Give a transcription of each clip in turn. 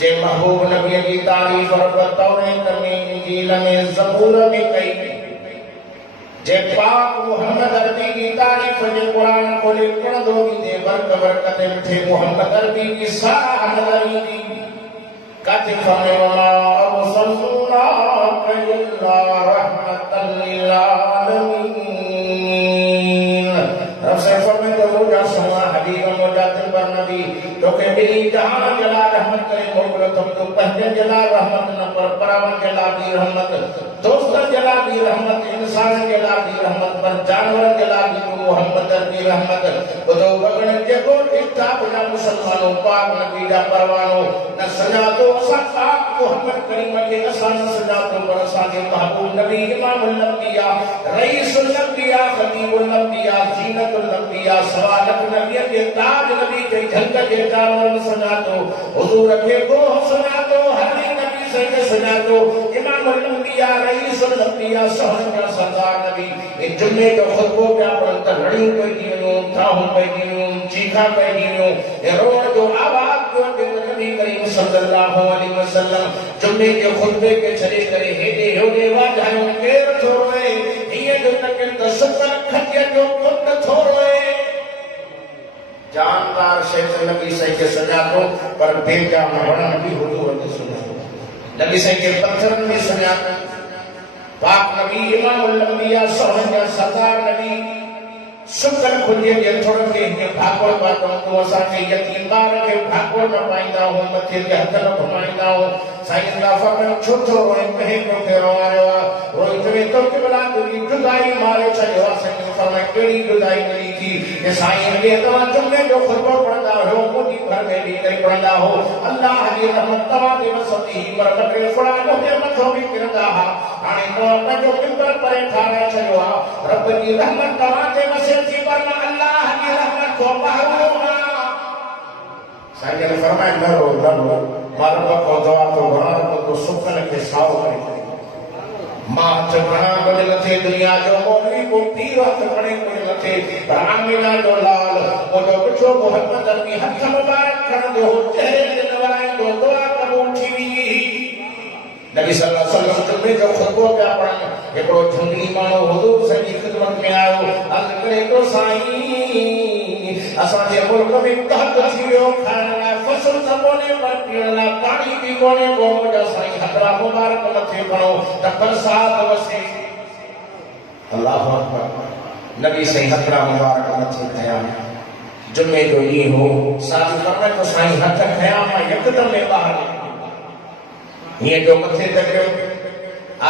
जे महबूब नबी की तारीफ और तौरात में, इंजील में, ज़बूर में कई, जे पाक मोहम्मद अरबी की तारीफ जे कुरान को पढ़ दोगी जे बरकत थे मोहम्मद अरबी की सारा नजरी दी कातिफ में वमा अरसलना इल्ला रहमतल लिल आलमीन। रब से फरमाए तो रोजा सुना हबीब मुजातिल पर नबी तो के बिली जहां जला रहमत करे मोकलो तुम तो पहले जला रहमत न पर परावन जला दी रहमत दोस्त जला दी रहमत इंसान जला दी रहमत पर जानवर जला दी मोहम्मद अरबी रहमत बुदो बगन जे को इत्ता बिना मुसलमानों पाक नबी दा परवानो न सजा दो सका मोहम्मद करीम के असान सजा दो पर सागे महबूब नबी इमामुल अंबिया रईसुल अंबिया खतीबुल अंबिया जीनतुल अंबिया सवालत नबी के ताज नबी के झलक के कारण सजा दो हुजूर के को सजा दो हर नबी से सजा दो इमामुल अंबिया रईसुल अंबिया सहर सरदार नबी इन जुम्मे जो खुतबो क्या पढ़ता लड़ी पे दियो थाहु पे दियो चीखा पे दियो ये रोड जो आवाज जो नबी करीम सल्लल्लाहु अलैहि वसल्लम जुम्मे के खुतबे के चले करे हेदे होदे वाजायो केर छोड़े ये जो तक तसत्तर खतिया जो खुद छोड़े जानदार शेख नबी से के सजा दो पर बेजा मरण नबी हुजूर के सुना नबी से के पत्थर में सुना पाक नबी इमामुल अंबिया सहर सरदार नबी शुक्र खुलिए ये थोड़ा के भागवत बात तो असा के यकीन बार के भागवत न पाइंदा हो मथे के हथ न घुमाइंदा हो साईं दा फकन छोटो होए कहे को फेरो आयो वो इतने तो के बला की जुदाई मारे छयो साईं फरमाए केड़ी जुदाई मिली थी ये साईं के तो जुम्मे जो खुतबा पढ़दा हो मोटी घर में भी नहीं पढ़दा हो अल्लाह की रहमत तवा दे वसती पर कटे फड़ा के मथो भी किरदा हा आने तो जो मिंबर पर ठारा छयो रब की रहमत तवा दे वसे जीवन अल्लाह की रहमत को पहलूना साईं ने फरमाया नरो मारो को दुआ तो बना को सुकन के साव करे मां चबना बदल थे दुनिया जो मौलवी को पीर हथ खड़े को लथे आमिना जो लाल वो जो कुछो मोहम्मद अरबी हथ मुबारक कर दो चेहरे नवराए दो दुआ कबूल थी नबी सल्लल्लाहु अलैहि वसल्लम जुम्मे जो खुतबो क्या पढ़न एकड़ो झुंडी मानो हुजूर से की खिदमत में आयो अर्ज करे तो साईं असा जे मुल्क में तहत थियो खाना फसल सबोने पर पीणा पानी भी कोने को मुजा साईं हतरा मुबारक मथे खणो त बरसात वसे अल्लाहु अकबर नबी से हतरा मुबारक मथे खया जुम्मे जो ये हो साथ करने तो साईं हथ खया मा यकदम में बाहर ये जो मथे तक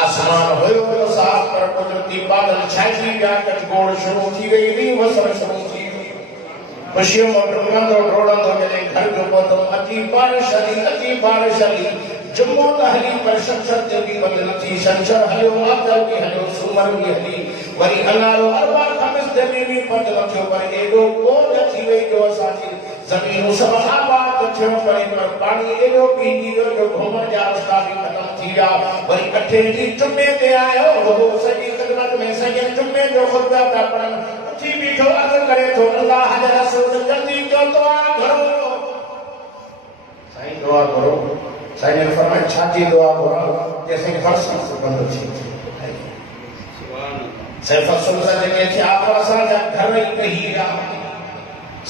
आसमान होयो तो साफ पर कुदरती बादल छाई जा कच गोड़ शुरू थी गई भी वसर शुरू थी खुशियों में डुबंदो रोडंदो जले घर जो तो अति बारिश अली जुम्मो तहली पर शमशद की बदल थी शमशर हलो अब्दल की हलो सुमर की हली वरी अनारो अरबा खमिस देवी भी बदल थो पर एडो कोड थी गई जो साथी जमीन सब आबाद थो पर पानी एडो पीनी जो घुमण जा रास्ता भी खत्म थी जा वरी अठे दी जुम्मे ते आयो वो सजी खिदमत में सजे जुम्मे जो खुतबा का पढ़न उठी बीठो अर्ज करे तो अल्लाह के रसूल जल्दी जो दुआ करो साईं दुआ करो साईं ने फरमाया छाती दुआ करो जैसे फर्श से बंद थी सुभान सैफ सुल्तान ने कहा आप असा घर में कहीरा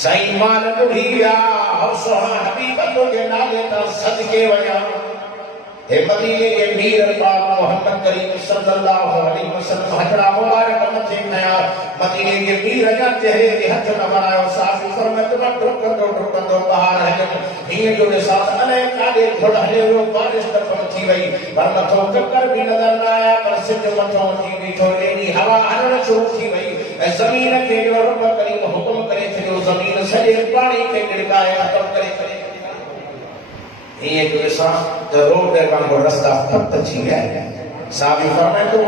साईं माल दुहिया और सोहा हबीब के नाले का सदके वया हे मदीने के मीर पाक मोहम्मद करीम सल्लल्लाहु अलैहि वसल्लम हजरा मुबारक मथे खया मदीने के मीर जा चेहरे के हथ न बनायो साफी फरमात में ढुकंदो बाहर है ये जो ने साथ अने काले घोड़े रो बारिश तक थी गई पर मथो चक्कर भी नजर न आया पर सिद्ध मथो थी बीठो एनी हवा हरण शुरू थी गई जमीन के जो रब करीम हुक्म करे थे जमीन सजे पानी के गिरगाए खत्म करे ये जो ऐसा तो रोड का रास्ता फक्त थी गया साबी फरमाए तो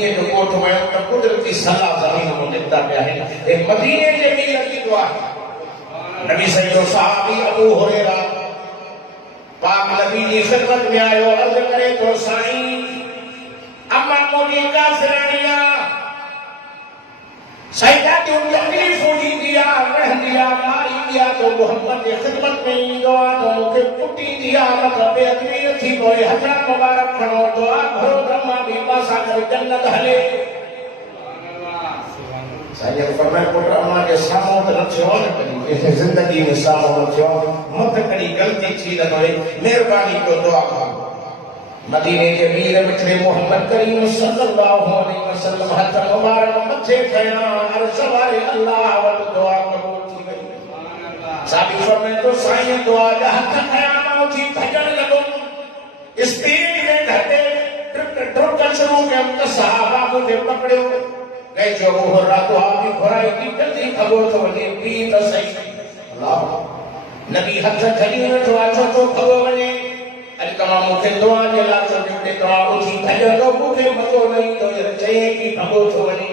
ये जो कोठ में तो कुदरती सलाह जमीन में निकता पे है एक मदीने के मीर की दुआ नबी सैयद साहबी अबू हुरैरा पाक नबी की खिदमत में आयो अर्ज करे तो साईं अम्मा मोदी का फिरानिया सैयदा तुम तकलीफ हो दिया रह दिया मारी दिया तो मोहम्मद की खिदमत में ईंदो आ तो मूंखे कुटी जी हालत बेअदबी थी पोइ हथां मुबारक खणो दुआ घरो ब्रह्मा बि पासा करे जन्नत हले साईं फरमाए पुट अम्मा के साम्हूं त न थियो न कॾहिं ज़िंदगी में साम्हूं न थियो मत कॾहिं ग़लती थी न वई महिरबानी कयो दुआ कर मदीने के वीर मिठड़े मोहम्मद करीम सल्लल्लाहु अलैहि वसल्लम हथ मुबारक मथे खया अर्श वारे अल्लाह वट दुआ कबूल थी गई साबित फरमाए तो साईं दुआ जा हथ खया न उठी भजन लगो स्पीड में घटे ट्रुक शुरू के तो सहाबा मुझे पकड़ो गए जो हो रात आपकी भराई की जल्दी खबर तो वने पी तो सही अल्लाह नबी हथ खड़ी न तो आछो तो खबर वने अरे तमाम मुखे दुआ के लाल से दुआ उठी भजन मुखे मतो नहीं तो ये चाहिए कि भगो तो वने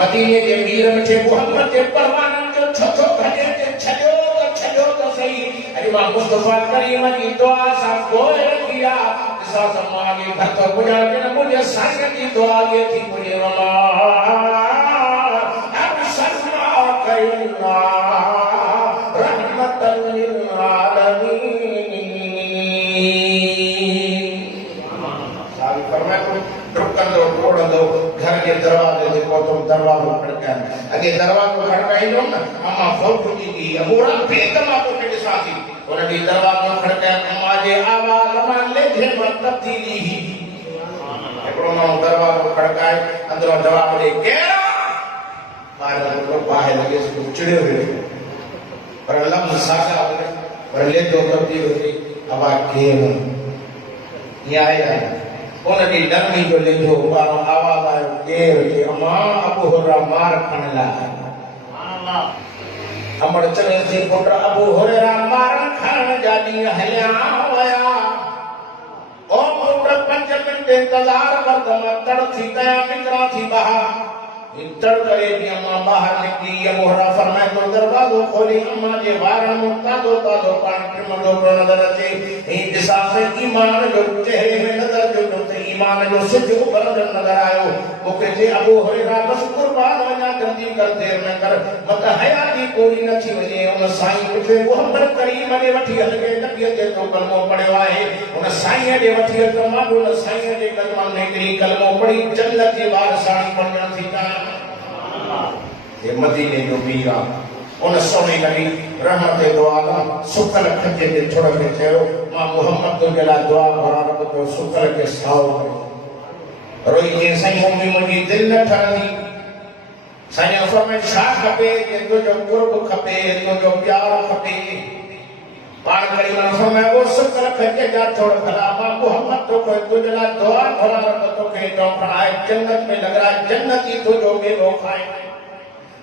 मदीने के वीर मिठे मोहम्मद के परवानन जो छछो भजे के छजो तो सही अरे मां मुस्तफा करीम की दुआ सा कोई रखिया सा समागे भक्त बुझा के न मुझे साईं की दुआ ये थी मुझे अल्लाह अब सल्ला कइना रहमतल लिल आलमीन घर के दरवाजे से को तुम दरवाजा खड़का अगे दरवाजा खड़काई लो ना अम्मा फौज की की अबूरा बेतमा तो के साथी और अभी दरवाजा खड़का अम्मा जे आवाज मान ले जे मतलब थी ही एकड़ो मां दरवाजा खड़काए अंदर जवाब दे केरा बाहर तो बाहर लगे से चिड़े हुए पर अल्लाह साजा पर ले दो तब्दील हुई अब के ये आया उनकी डरमी जो लिखो बारो आवाज आयो केर के अम्मा अबू हुरैरा मार खण ला अमर चले से पुत्र अबू हुरैरा मार खण जानी हल्या वया ओ पुत्र 5 मिनट इंतजार कर दम तड़ थी तया निकरा थी बहा इंतर करे दी अम्मा बाहर निकली अबू हुरैरा फरमाए तो दरवाजो खोली अम्मा जे वारण मुक्ता दो पान मडो नजर अचे ई दिशा से ईमान जो चेहरे में नजर जो ईमान जो सिद्ध ऊपर नजर आयो मुके जे अबू हुरैरा बस कुर्बान वना जल्दी कर देर न कर मत हयाती कोई न थी वने उन साईं मिठे मोहम्मद करीम ने वठी हलके नबी जे तो कलमो पढ़यो आहे उन साईं जे वठी तो माडो न साईं जे कलमा ने करी कलमो पढ़ी जन्नत जी वारसाणी पढ़ण थी का ये मदीने जो वीरा उन सोने नबी रहमत दुआ सुकल खजे के छोड़ के चयो मां मोहम्मद तो जला दुआ बराबर को सुकल के साओ रोई के सही मम्मी मुजी दिल न ठरनी सही फरमाए छा खपे के तो जो कुर्ब खपे तो जो प्यार खपे पाण करी मन फरमाए वो सुकल खजे जा छोड़ खला मां मोहम्मद तो को तो जला दुआ बराबर को के तो खड़ाए जन्नत में लग रहा जन्नती तो जो मेवो खाए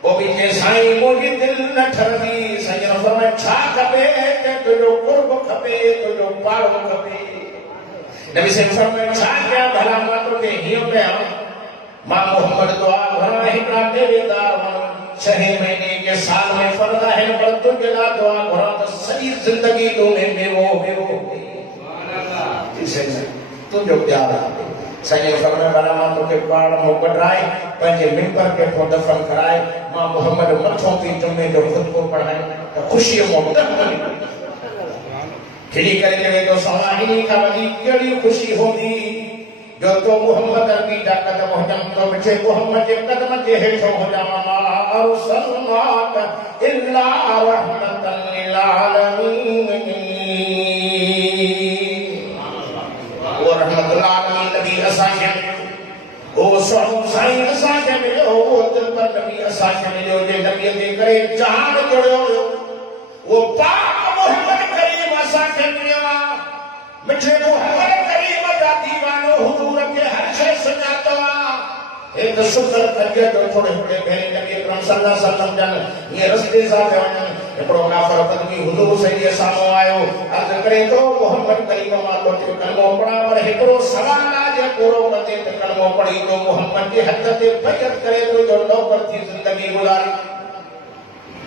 वो भी के साईं मुझे दिल न ठरदी सही फरमाए छा खपे के तुझो कुर्ब खपे तुझो पाड़ो खपे नबी से फरमाए छा क्या भला मातो के हियो पे मां मोहम्मद दुआ भरा हिकड़ा देवेदार 6 महीने के साल में फरदा है पर तुझे ला दुआ भरा तो सारी जिंदगी तूने मेवो सुभान अल्लाह इसे तुझो प्यार सही फरमाए भला मातो के पाड़ मो कटराए पंजे मिंबर के तो दफन कराए मां मोहम्मद मथों की जुम्मे जो खुद को पढ़ाए तो खुशी मोहब्बत खिड़ी करके वे तो सवाहिनी का वली केड़ी खुशी होगी जो तो मोहम्मद की कदम हो जम तो मिठे मोहम्मद के कदम के हेठो हो जावा और सल्लल्लाहु इल्ला रहमतन लिल आलमीन वो रहमतुल आलमीन नबी असाके ओ साईं असा के मिलो वो दिल पर नबी असा के मिलो जे नबी के करे जहान जोड़ो वो पाक मोहम्मद करीम असा के मिलो मिठे मोहम्मद करीम दा दीवानो हुजूर के हर शय सुञातो एक शुक्र करिए जो थोड़े थोड़े पहले नबी अकरम सल्लल्लाहु अलैहि वसल्लम जन ये रस्ते साथे वञन एकड़ो काफर कदमी हुजूर सही सामो आयो अर्ज करे तो मोहम्मद करीम मां तो कलमो पढ़ा पर एकड़ो सवाल आज पूरो कदे त कलमो पढ़ी तो मोहम्मद के हद ते बैत करे तो जो नौकर थी जिंदगी गुजारी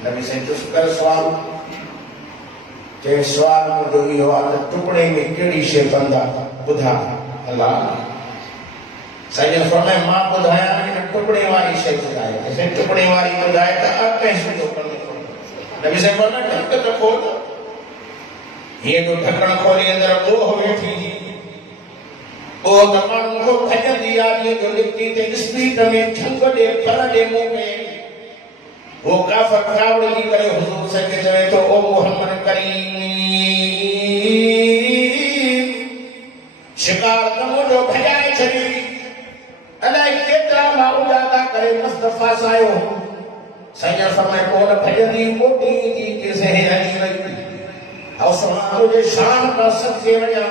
नबी से जो कर सवाल के सवाल जो यो आज टुकड़े में केड़ी शे बंदा बुधा अल्लाह सही फरमाए मां बुधाया कि टुकड़े वाली शे बुधाए ऐसे टुकड़े वाली बुधाए तो अब कैसे तो करने नबी से बोला ढक्कन तो खोल, ये तो ढक्कन खोले अंदर वो बैठी थी, वो कमान को भजन दिया ये जो लिखती थी स्पीड में झंगड़े फरड़े मुंह में, वो काफर कावड़ की करे हुजूर से के चले तो ओ मोहम्मद करीम शिकार कमो जो भजाए छड़ी, अलाए केतरा माउजादा करे मुस्तफा सायो, सैया फरमाए कोन भजदी मोटी की कैसे है अली रही, और सुना मुझे शान का सबसे वजह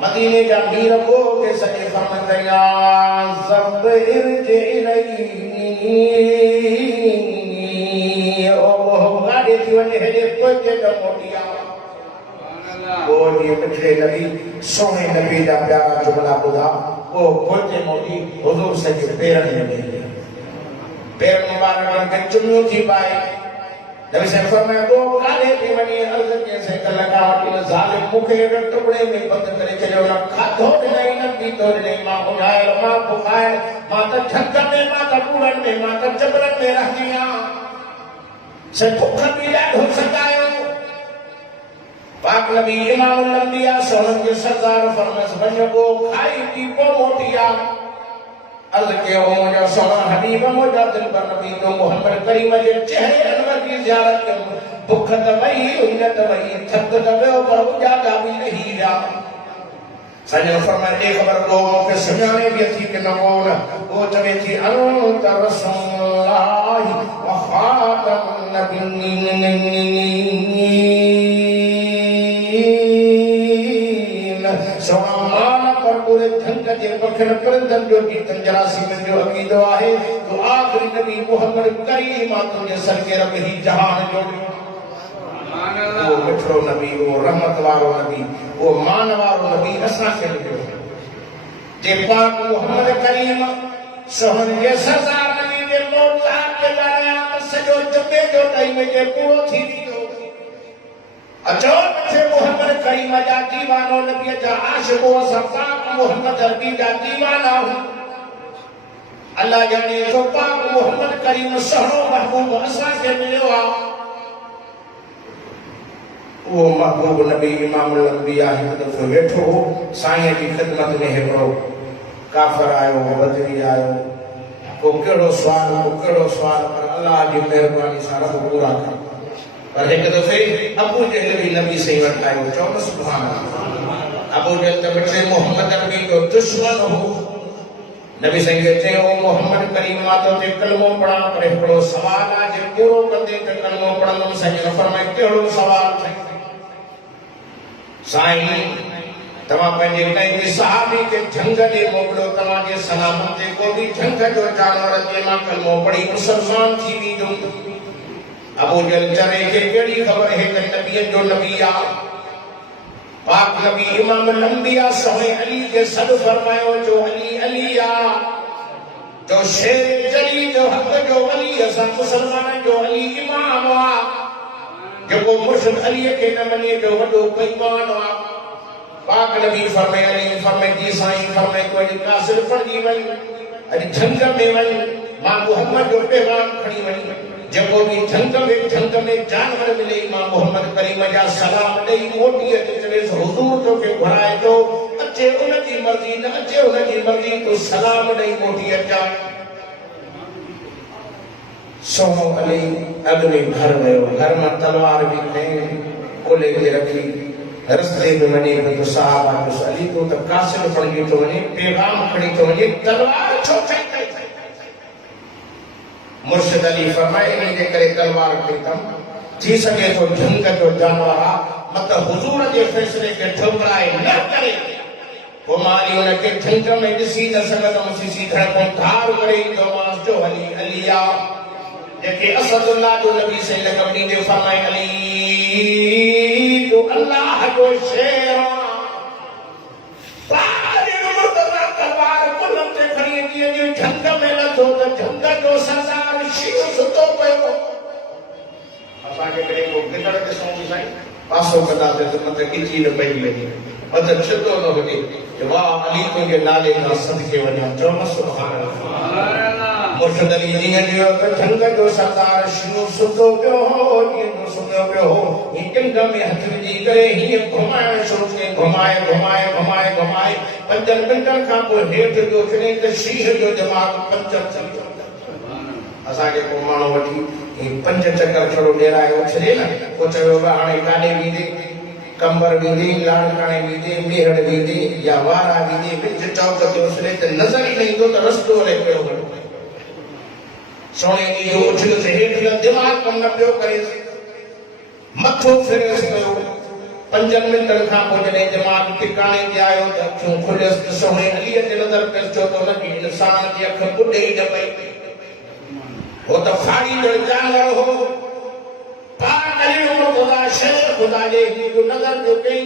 मदीने का मीर को के सजे फरमाते या ज़ब इरजे इलैनी ओ गाड़ी थी वने हेले कोई के मोटिया वो ये पिछले नबी सोने नबी का प्यारा जुमला बुधा वो कोई मोटी हुजूर से के पैर में पैर मुबारक के चुम्मी थी पाए नबी से फरमाया वो गाड़ी थी वने अर्ज के से लगा कि जालिम मुखे टुकड़े में बंद करे चलो ना खाधो नहीं न पीतो नहीं मां उठाए मां बुखाए मां तो झक्कर में मां तो पूरन में मां तो जबरन में रह गया से भूख भी लाड हो सकायो पाक नबी इमाम अंबिया सोहन के सरदार फरमास बनो को खाई की को मोटिया अर्ज के हो मुझे सोना हबीब मुझे दिल पर नबी तो मोहम्मद करीम के चेहरे अनवर की ज़ियारत के भूख दवाई उन्नत वही थक दबे पर उजागा भी नहीं जा सजन फरमाए खबर को के सुनाने भी थी कि नमोन वो चवे थी अंत रसूलुल्लाह व खातमुन नबिय्यीन सोमान पर पूरे धन के बखन परंदन जो की तंजरासी में जो अकीदो आहे तो आखिरी नबी मोहम्मद करीम तुझे सर के रब ही जहान जोड़ो वो मिठड़ो नबी वो रहमत वारो नबी वो मान वारो नबी असा के लिखो जे पाक मोहम्मद करीम सोहन के सरदार नबी के मौला के लाया सजो जुमे जो टाइम के पूरो थी दियो अचो थे मोहम्मद करीम जा दीवानो नबी जा आशिको सफाक मोहम्मद अरबी जा दीवाना अल्लाह जाने तो पाक मोहम्मद करीम सहरो महबूब असा के मिलवा वो महबूब नबी इमाम अंबिया हिकु दफ़ो वेठो साईं जी ख़िदमत में हिकिड़ो काफ़िर आयो बदरी आयो को कहिड़ो सवाल पर अल्लाह जी महिरबानी सां रब पूरा कर पर हिकु दफ़े अबू जहल भी नबी सही वटि आयो चओ सुभान अल्लाह अबू जहल त मिठड़े मोहम्मद अरबी जो दुश्मन हो नबी सही के चयो मोहम्मद करीम मां तो ते कलमो पढ़ा पर हिकिड़ो सवाल आहे जे पूरो कंदे त कलमो पढ़ंदुमि सही फरमाए कहिड़ो सवाल साईं तमा पंहिंजे कई सहाबी के झंग दे मोकिलियो तव्हांजे सलामत ते को बि झंग जो जानवर जे मां कलमो पढ़ी मुसलमान थी वेंदो अबू जहल चवे के कहिड़ी ख़बर है त नबीअ जो नबी आ पाक नबी इमाम अंबिया सोहे अली के सद फरमायो जो अली अली आ जो शेर जली जो हक जो वली असा मुसलमान जो अली इमाम आ जो मुर्शिद अली के न मने जो वडो बेईमान आ पाक नबी फरमाए अली फरमाए जी साईं फरमाए कोई कासिर फड़ी वई अज झंग में वई मां मोहम्मद जो पैगाम खड़ी वई जको भी झंग में जानवर मिले मां मोहम्मद करीम जा सलाम दई मोटी अच चवे हुजूर तो के घुराए तो अचे उन जी मर्जी न अचे उन जी मर्जी तो सलाम दई मोटी अचा सोहो अली अगले घर में घर में तलवार भी खई कोले के रखी रस्ते में वने तो साहब तो अली तो कासिर पड़ी तो वने पैगाम खड़ी तो वने तलवार छो खई मुर्शिद अली फरमाए इनके करे तलवार खरीदम थी सके तो झंग जो जानवर आ मत हुजूर के फैसले के ठुकराए न करे वो माली उनके झंग में ॾिसी न सघंदो सीसी धड़कन धार करे तो मां जो अली अलिया जेके असदुल्लाह जो नबी से लगमनी दे फरमाए अली तो अल्लाह जो शेर सारे मुर्तजा तलवार कुलम ते खड़ी दिए जो झंग में न तो झंग जो सरदार शीश सुतो पयो असा के करे को गिदड़ के सोई साईं पासो कदा ते मत किची न पई लगी मत छितो न होती वाह अली तुझे नाले का सदके वना जो सुभान अल्लाह मुर्शिद अली जी ने जो झंग जो सरदार शीश सुतो पयो जी पियो हो ये टिंग में हथ विझी करे हीअं घुमाइण शुरू कयईं घुमाए घुमाए घुमाए घुमाए 5 मिंटनि खां पोइ हेठि जो चई त शींह जो दिमाग़ पंचर थी वियो असांखे को माण्हू वठी 5 चकर थोरो ॾेराए उछले न पोइ चयो हाणे काॾे वेंदे कंबर वेंदे लाड़काणे वेंदे मेहड़ वेंदे या वारा वेंदे विच चौक ते उछले त नज़र ई न ईंदो त रस्तो हले पियो सोने ॾींहुं उछल ते हेठि दिमाग़ कमु न पियो करे मथो फिरेसि पियो 5 मिंटनि खां पोइ जॾहिं दिमाग़ टिकाणे ते आयो त अखियूं खुलियसि त सोने अलीअ ते नज़र पियसि छो त हुनखे इंसान जी अखि ॿुॾे ई न पई वो तो फाड़ी जो जानवर हो पार अली मुर्तजा शेर खुदा जे को नजर जो कई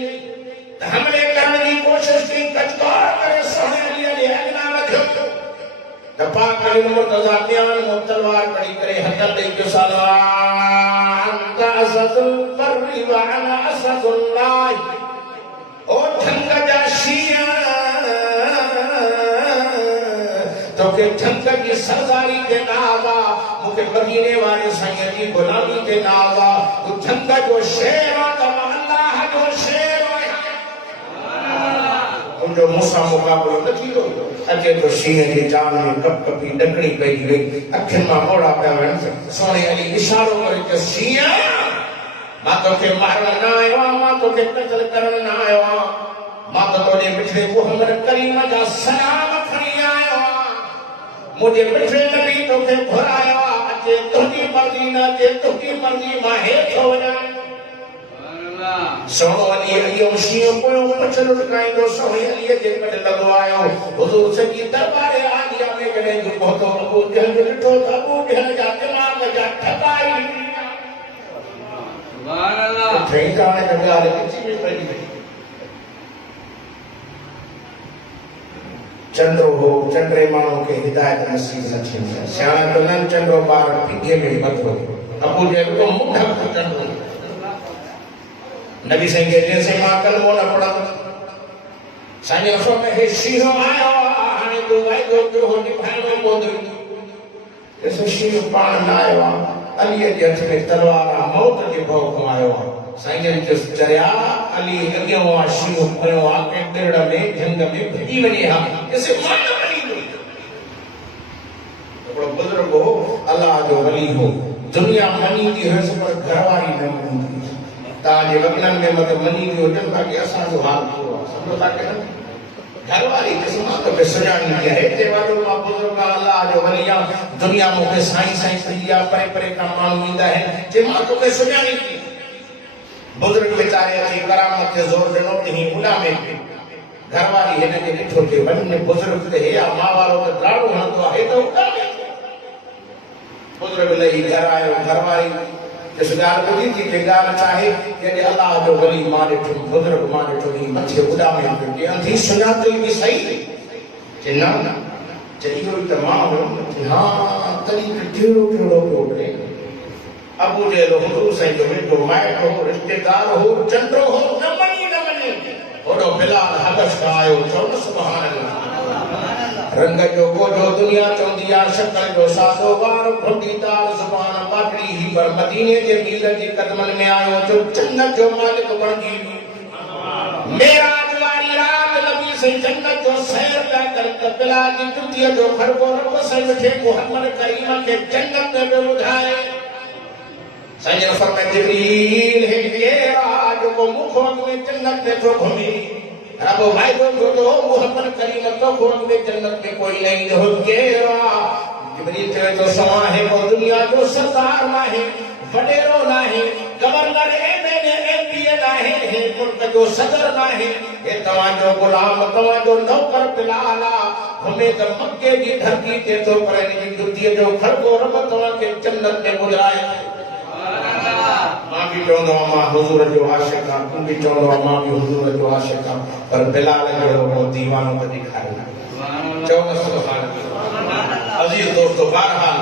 हमले करने की कोशिश की कचकार करे सोने अली ने अगना रखो तो पाक अली मुर्तजा बयान में तलवार कड़ी करे हथल दे के सलाम अंत असदुल बर्री व अना असदुल्लाह ओ ठंग जा शिया तो के ठंग की सरदारी के नावा मुके मदीने वाले साईं जी गुलामी के नावा तो ठंग जो शेर तो अल्लाह जो शेर तुम जो मूसा मुकाबलो न थींदो अचे तो शींह जी जान में कप कपी डकड़ी पई गई अखियुनि मां मोड़ा पिया वञनि सोने अली इशारो करे त शींह मां तोखे मारण न आयो आहियां मां तोखे क़त्ल करण न आयो आहियां मां तो तोड़े पिछले मुहम्मद करीम जा सलाम खणी आयो आहियां मुझे पिछले नबी तोखे घुरायो अचे तुंहिंजी मर्ज़ी न अचे तुंहिंजी मर्ज़ी मां हेठि वञा सोनो अली इहो शींह पोयों पछल लुकाईंदो सोने अलीअ जे कॾ लॻो आयो हुज़ूर सॼी दरबार आलिया में कॾहिं जो पहुतो अबू जहल जो ॾिठो त अबू जहल जा दिमाग़ जा ठकाई सुभान अल्लाह ठही काने जो ॻाल्हि किची में पई चंद्रो हो चंद्रे माण्हू खे हिदायत नसीब न थींदी सियाणा चवंदा चंद्रो ॿार पिगे में मत वञे अबू जहल को मुंडा चंद्रो नबी साईं के जैसे मां कलमो न पढ़ा साईं असो में हे शींह आयो हाणे तो वाइदो जो हो निभाइणो पवंदो ऐसे शींह पाण न आयो अलीअ जे हथ में तलवार मौत जे भउ खां आयो साईं जो चरिया अली अॻियों आ शींह पियो आ के ॾेड़ में जंग में भॼी वञे हा ऐसे मां न मञींदो हिकिड़ो बुज़ुर्ग हो अल्लाह जो वली हो दुनिया मञींदी हुयसि पर घरवारी न मञींदी ताजे वगनन में मत मनी जो जनता के असा जो हाल पूरो समझो ता के घरवाली किस्मत तो के सुजानी है ते वालो मा बुजुर्ग अल्लाह जो वलिया दुनिया में के साईं साईं दिया परे परे का मानू इंदा है जे मा तो के सुजानी बुजुर्ग बेचारे अची करामत के जोर देनो ते ही बुला में घरवाली है ने ॾिठो के वने बुजुर्ग ते हे मां वालो त ॾाढो हणंदो आहे त उड़ा बुजुर्ग लही घर आयो घरवाली जिस गाल बुधी थी के गाल चाहे कि अल्लाह जो वली मां ॾिठो बुजुर्ग मां ॾिठो ही मथे उड़ा में के अंधी सुञातो ई सही कि न चईयो त मां हां तरी कहिड़ो कहिड़ो कोटे अबू जे हुजूर साईं जो वेठो माइट हो रिश्तेदार हो चंद्रो हो न मनी ओडो बिलाल हबश का आयो चो सुभान अल्लाह रंग जो को जो दुनिया चौंदी आ शक्ल जो सादो वार फुंडीदार जुबान पाटड़ी ही पर मदीने जे मीर जी कदमन में आयो जो जन्नत जो मालिक बणगी मेरा वारी रात नबी से जन्नत जो सैर का कर बिलाल जी जुतिया जो खरबो रब से बैठे मोहम्मद करीम के जन्नत में बुधाए सैयद फरमाए जिब्रील है के आज को मुखो में जन्नत में जो घूमी रब भाई को जो मोहम्मद करीम तो खोल में जन्नत में कोई नहीं हो केरा जिब्रील कहे तो समा है वो दुनिया जो सरदार ना है वडेरो ना है गवर्नर एमएलए एमपीए ना है मुल्क जो सदर ना है ये तवाजो गुलाम तवाजो नौकर बिलाला हमें तो मक्के की धरती के तो पर इन जुतिया जो खरगो रब तवा के जन्नत में बुलाए मां भी चवंदो मां हुजूर जो आशिक आ तू भी चवंदो मां भी हुजूर जो आशिक आ पर बिलाल जो वो दीवानो तो दिखाए चवंदो सुभान अल्लाह अजीज दोस्तों बहरहाल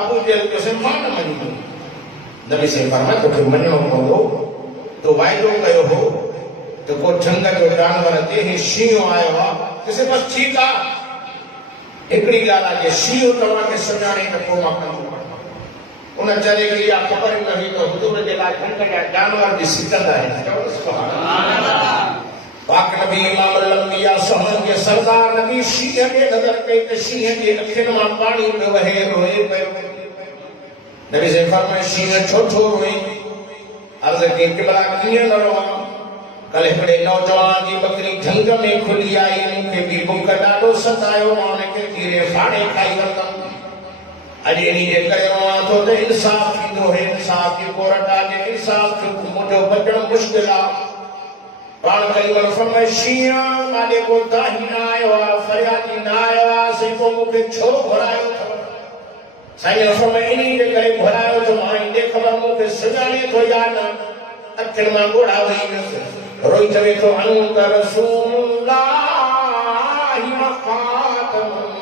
अबू जहल को से मान मनी नबी से फरमाया तो मनो पवंदो तो वाइदो कयो हो तो को जंग जो जानवर ते ही शींह आयो आ किसे बस ठीक आ एकड़ी गाला के शींह तवा के सुजाने त को मां कंदो उन चरे की या खबर नहीं तो हुजूर के लाइ घंटे या जानवर भी सिकंदा है चलो सुभान अल्लाह पाक नबी इमाम अल-अंबिया सोहन के सरदार नबी शीह के नजर पे ते शीह के अखिन मां पानी पे वहे रोए पे नबी से फरमाए शीह छो छो रोए अर्ज के किबला किए न रोवा कल हिकड़े नौजवान की बकरी झंग में खुली आई मुखे भी बुख डाडो सतायो माने के कीरे फाड़े खाई वतम अजे नी जे करे रोवा तो ते इंसाफ थींदो है इंसाफ की कोरटा जे इंसाफ जो मुजो बचण मुश्किल आ पाण कई वर फरमाए शीह माने को दाही ना आयो आ फरियादी ना आयो आ से को मुखे छो घुरायो साईं फरमाए इनी जे करे घुरायो तो मां दे खबर मुखे सुञाणे तो या न अखिन मां गोड़ा वई वियसि रोई चवे तो अंत रसूलुल्लाह मखातमुन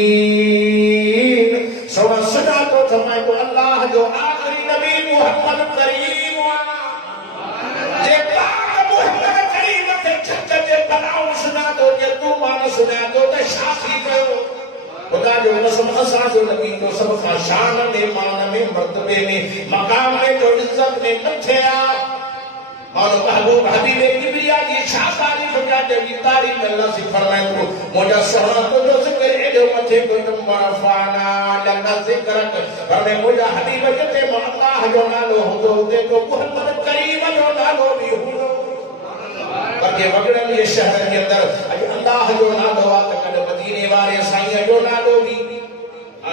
नबीयीन सोना सुना तो थमाए तो अल्लाह जो आखिरी नबी मुहम्मद करीम जे पाक मुहम्मद करीम के छत जे बनाओ सुना तो जे तू मान सुना तो ते शादी कयो खुदा जो कसम असा जो नबी जो सब का शान में मान में मर्तबे में मकाम में जो इज्जत में मथे आ और महबूब हबीब किबरिया की शाबानी फजा देवी तारीफ अल्लाह से फरमाए तो मोजा सोना तो जो जिक्र है जो मथे को तुम मरफाना लगा जिक्र हमें मोजा हबीब के अल्लाह जो नालो हो दे तो मोहम्मद करीम जो नालो भी हो बाकी वगड़न ये शहर के अंदर अल्लाह जो नालो आ त मदीने वाले साईं जो नालो भी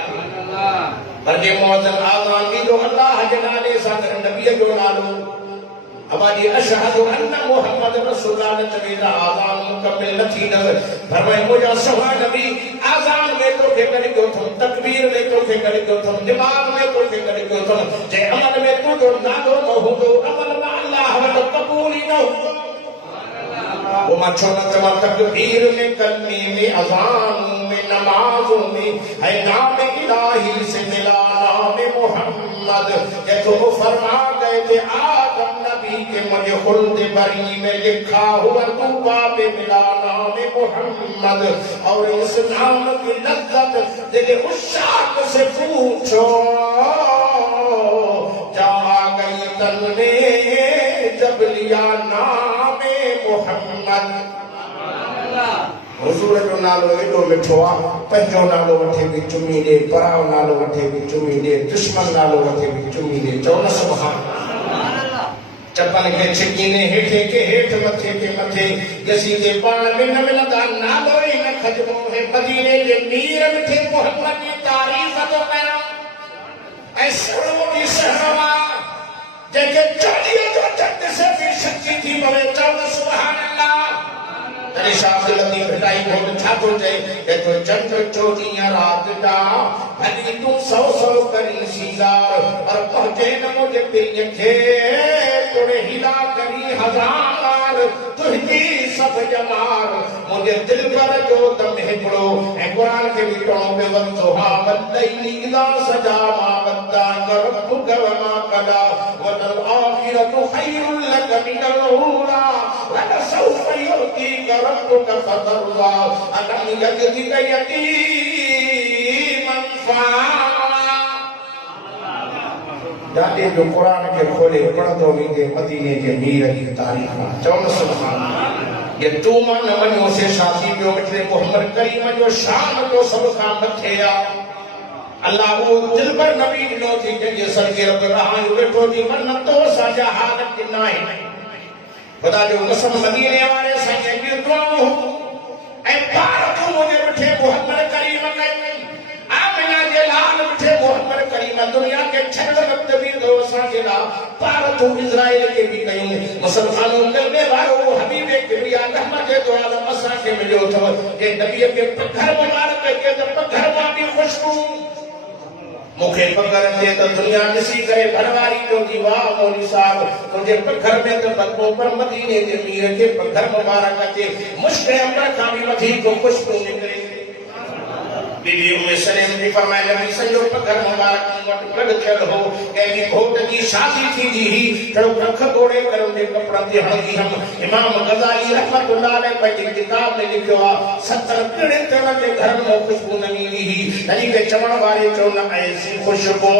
अल्लाह पर जे मौजन आज़ान भी जो अल्लाह के नाले सा नबी जो नालो हमारी अशहदु अन्ना मुहम्मद रसूलुल्लाह ने चवेदा आज़ान मुकम्मल न थी नजर फरमाए मुझा सवा नबी आज़ान में तो के करी दो तुम तकबीर में तो के करी दो तुम दिमाग में तो के करी दो तुम जे अमल में तू जो नालो न हो तो अमल में अल्लाह व कबूल ही न हो वो मच्छों तमा तकबीर में कलमे में अज़ान में नमाज में है नाम इलाही से मिला नाम मोहम्मद ये तो फरमा गए थे आदम नबी के मुझे खुल्द बरी में लिखा हुआ तू पे मिला नाम मोहम्मद और इस नाम की लज्जत दिल उशाक से पूछो जहाँ गई तन में जब लिया नाम मोहम्मद हुजूर जो नालो एडो मिठो आ पंजो नालो वठे भी चुमी दे पराव नालो वठे भी चुमी दे दुश्मन नालो वठे भी चुमी दे चौन सुभान अल्लाह चपन के छिकीने हेठे के हेठ मथे के मथे जसी के पाण में न मिलदा नालो ही न खजमो है मदीने के मीर मिठे मोहम्मद की तारीफ तो करा ऐ सरो की सहवा जेके चलियो जो जग से भी शक्ति थी बवे चौन सुभान अल्लाह अरे शाह लतीफ हटाई बहुत छातो जाए ये तो जंग चोटियां रात दा भली तू सौ सौ करी सीगार और पहुंचे न मुझे पिन खे तोड़े हिला करी हजार तुझी सब जमार मुझे दिल पर जो दम है पड़ो ए कुरान के बिटों पे वंतो हा बंदई नीला सजा मा बंदा कर भुगवा कला वल आखिरतु खैरुल लक मिनल ऊला व सौफ युती रब्बुक फतरवा अलम यजदिक यतीमन फआला जाते जो कुरान के खोले पढ़दो वींदे मदीने के मीर की तारीफ चौन सुभान ये तू मन मनो से शादी जो मिठे मोहम्मद करीम जो शान जो सब का मथे आ अल्लाह वो दिल पर नबी नो थी जे सरगे रब रहा बैठो जी मन तो साजा हालत ना है खुदा जो कसम मदीने वाले साईं की दुआ हो ऐ पार तू मुझे बैठे मोहम्मद करीम के आमिना के लाल बैठे मोहम्मद करीम दुनिया के छड़ वक्त भी दो साजिला पार तू इजराइल के भी कहीं मुसलमानों के में वारो हबीब किबरिया रहमत दो आलम असा के मिलो तो के नबी के पत्थर मुबारक के तो पत्थर में भी खुशबू मुखे पकड़ दे तो दुनिया किसी करे भरवारी जो दीवा मौली साहब तुझे पत्थर में तो बदबू पर मदीने के मीर के पत्थर मुबारक के मुश्किल अंबर का भी मधी को खुशबू निकले बीबी उम्मे सलेम ने फरमाया नबी सजो पगर मुबारक वट गड थियल हो कंहिंजी घोट जी शादी थींदी ही तो रख गोड़े करो जे कपड़ा ते हणगी हम इमाम गजाली रहमतुल्लाह अलैह पंहिंजी किताब में लिखियो आहे 70 पीढ़ी तण जे घर में खुशबू न ईंदी ही तॾहिं के चवण वारे चयो न ऐसी खुशबू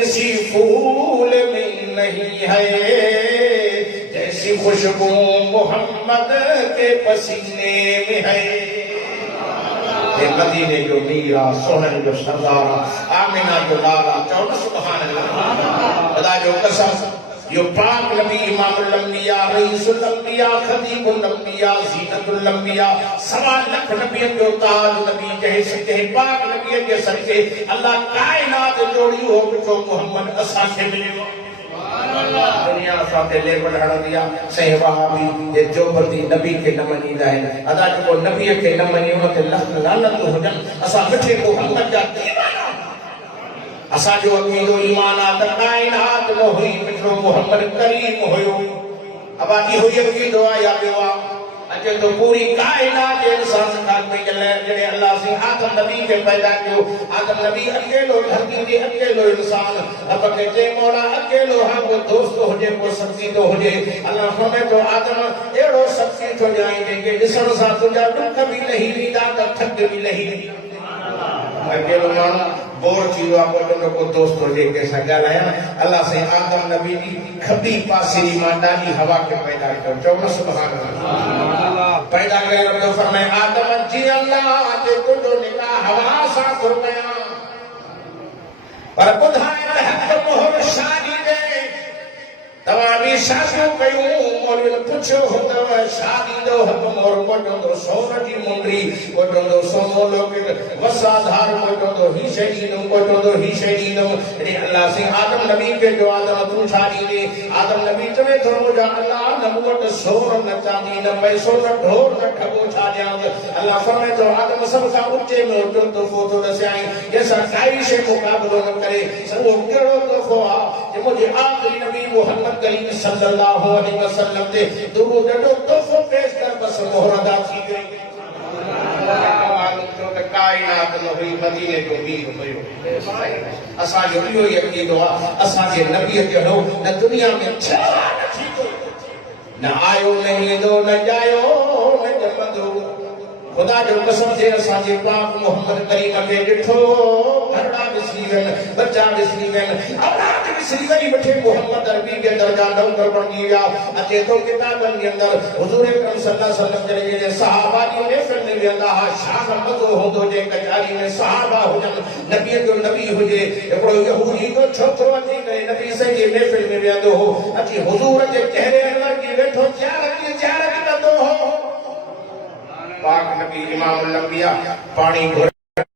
किसी फूल में नहीं है जैसी खुशबू मोहम्मद के पसीने में है मदीने जो मीरा सोहन जो सरदार आमिना जो लाला चौन सुभान अल्लाह खुदा जो कसम यो पाक नबी इमामुल अंबिया रईसुल अंबिया खतीबुल अंबिया जीनतुल अंबिया सवा लख नबियन जो ताज नबी कह सकते हैं पाक नबी के सदके अल्लाह कायनात जोड़ी हो जो मोहम्मद असा के मिले दुनिया साथे लेवल हण दिया सही वहाबी ये जो बंदी नबी के न मनीदा है अदा जो नबी के न मनी उन ते लख लानत हुजन असा मिठे मोहम्मद जा दीवाना असा जो अकीदो ईमान आ त कायनात में हुई मिठो मोहम्मद करीम होयो अबादी हुई अकीदो आ या बेवा अचे तो पूरी कायनात के इंसान खान में चले जड़े अल्लाह से आदम नबी के पैदा कियो आदम नबी अकेलो धरती के अकेलो इंसान अब के जे मौला अकेलो है वो दोस्त हो जे वो शक्ति तो हो जे अल्लाह हमें तो आदम एड़ो शक्ति तो जाए के दिसण सा तुझा दुख भी नहीं लीदा त थक भी नहीं अकेलो मानो बोर थींदो आहे पोइ को दोस्त हुजे कंहिंसां ॻाल्हायां अल्लाह से आदम नबी जी खबी पासे मां ॾाढी हवा के पैदा कयो चओ न सुभान अल्लाह पैदा करे रब फरमाए आदम जी अल्लाह जे तुंहिंजो निकाह हवा सां थो कयां पर ॿुधाए त हक़ मोहर शादी दे तव्हां बि शादियूं कयूं मौलविन पुछियो हूंदव शादी जो हक़ मोहर कोटंदो सोन जी मुंडरी कोटंदो सोनो लोकिल वसाधार कोटंदो ही शइ ॾींदुमि कोटंदो ही शइ ॾींदुमि अड़े अल्लाह से आदम नबी के जो आदम तू छा ॾींदे आदम नबी चवे थो मुंहिंजा अल्लाह न मूं वटि सोन न चांदी न पैसो न ढोर न ठॻो छा ॾियांसि अल्लाह फरमाए थो आदम सभ खां ऊचे में ऊचो तोहफ़ो थो ॾसियाई जंहिंसां काई शइ मुक़ाबिलो न करे उहो कहिड़ो तोहफ़ो आहे जे मुंहिंजे आख़िरी नबी मोहम्मद करीम सल्लल्लाहु अलैहि वसल्लम ते दुरूद जो तोहफ़ो पेश कर बस मोहर अदा थी गई मालूम थियो त कायनात न हुई मदीने जो मीर हुयो असांजो इहो ई अक़ीदो आहे असांजे नबीअ जहिड़ो न दुनिया में छा न थींदो न आयो न ईंदो न जायो न जमंदो खुदा जो कसम से असांजे पाक मोहम्मद करीम के ॾिठो घरड़ा विसरी वञनि बच्चा विसरी वञनि औलाद विसरी वई वठे मोहम्मद अरबी के दर्जा नौकर बणजी विया अचे थो किताबनि जे अंदरि हुज़ूर अकरम सल्लल्लाहु अलैहि वसल्लम जॾहिं सहाबा जी महफ़िल में वेंदा हुआ छा मज़ो हूंदो जे कचारी में सहाबा हुजनि नबीअ जो नबी हुजे हिकिड़ो यहूदी जो छोकिरो अची करे नबी साईं जी महफ़िल में वेंदो हो अची हुज़ूर जे चेहरे अनवर के वेठो ज़ियारत कंदो हो पाक नबी इमामुल अंबिया पानी